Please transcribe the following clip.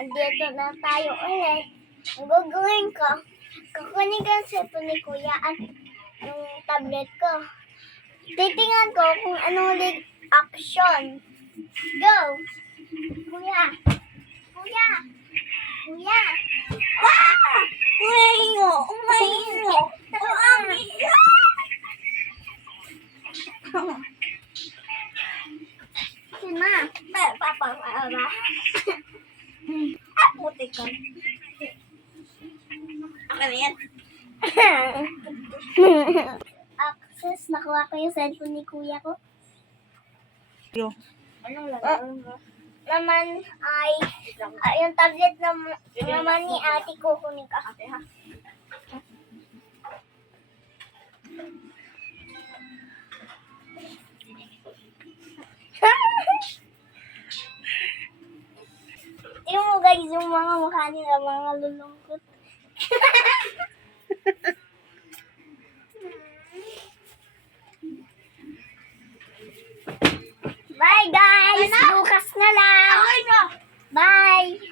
andito na tayo ulit. Ang gagawin ko, kukunin ko ang cellphone ni Kuya at yung tablet ko. Titingnan ko kung anong ulit action. Go! Kuya! Kuya! Kuya! Ah! Umahingo! Umahingo! Umahingo! Sina? Papapara. Puti ka. Ako na yan. Access, nakuha ko yung cellphone ni Kuya ko. Anong laman? Naman ay yung tablet naman ni ate ko kunin ka. Ate ha? Tingnan mo guys yung mga mukha nila, mga lulungkot. Bye guys! Bukas na lang! Bye!